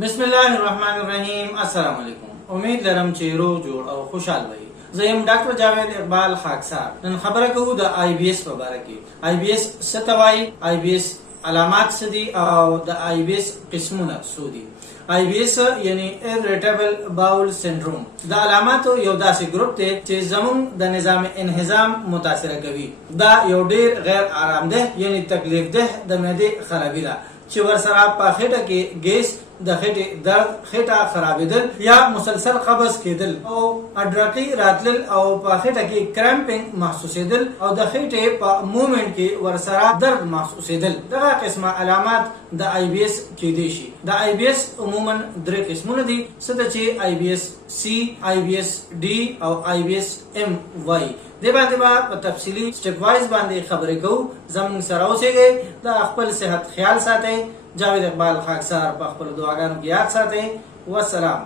بسم الله الرحمن الرحیم. السلام علیکم. امید لرم چې روغ جوړ او خوشحال وئ. زه یم ډاکټر جاوید اقبال خاکسار. نن خبره کوو د آی بی اس په باره کې. آی بی اس څه ته وایي، آی بی اس علامات څه دي او د آی بی اس قسمونه څو دي. آی بی اس یعنی irritable bowel syndrome د علاماتو یو داسې ګروپ دی چې زموږ د نظام انهضام متاثره کوي. دا یو ډیر غیر آرامده یعنی تکلیف ده د معدې خرابي ده چې ورسره په خېټه کې ګیس، د خېټې درد، خېټه خرابېدل یا مسلسل قبض کېدل او اډرقي راتلل او په خېټه کې کرامپینګ محسوسېدل او د خېټې په موومنټ کې ورسره درد محسوسېدل. دغه قسمه علامات د آی بی اس کېدای شي. د آی بی اس عموما درې قسمونه دي، څه ته چې آی بی اس سی، آی بی اس ډي او آی بی اس ایم وای. دې باندې به په تفصیلي سټپ وایز باندې خبرې کوو. زموږ سره اوسئ، د خپل صحت خیال ساتئ. جاوید اقبال خاکسار په خپل دعاګانو کې یاد ساتئ. والسلام.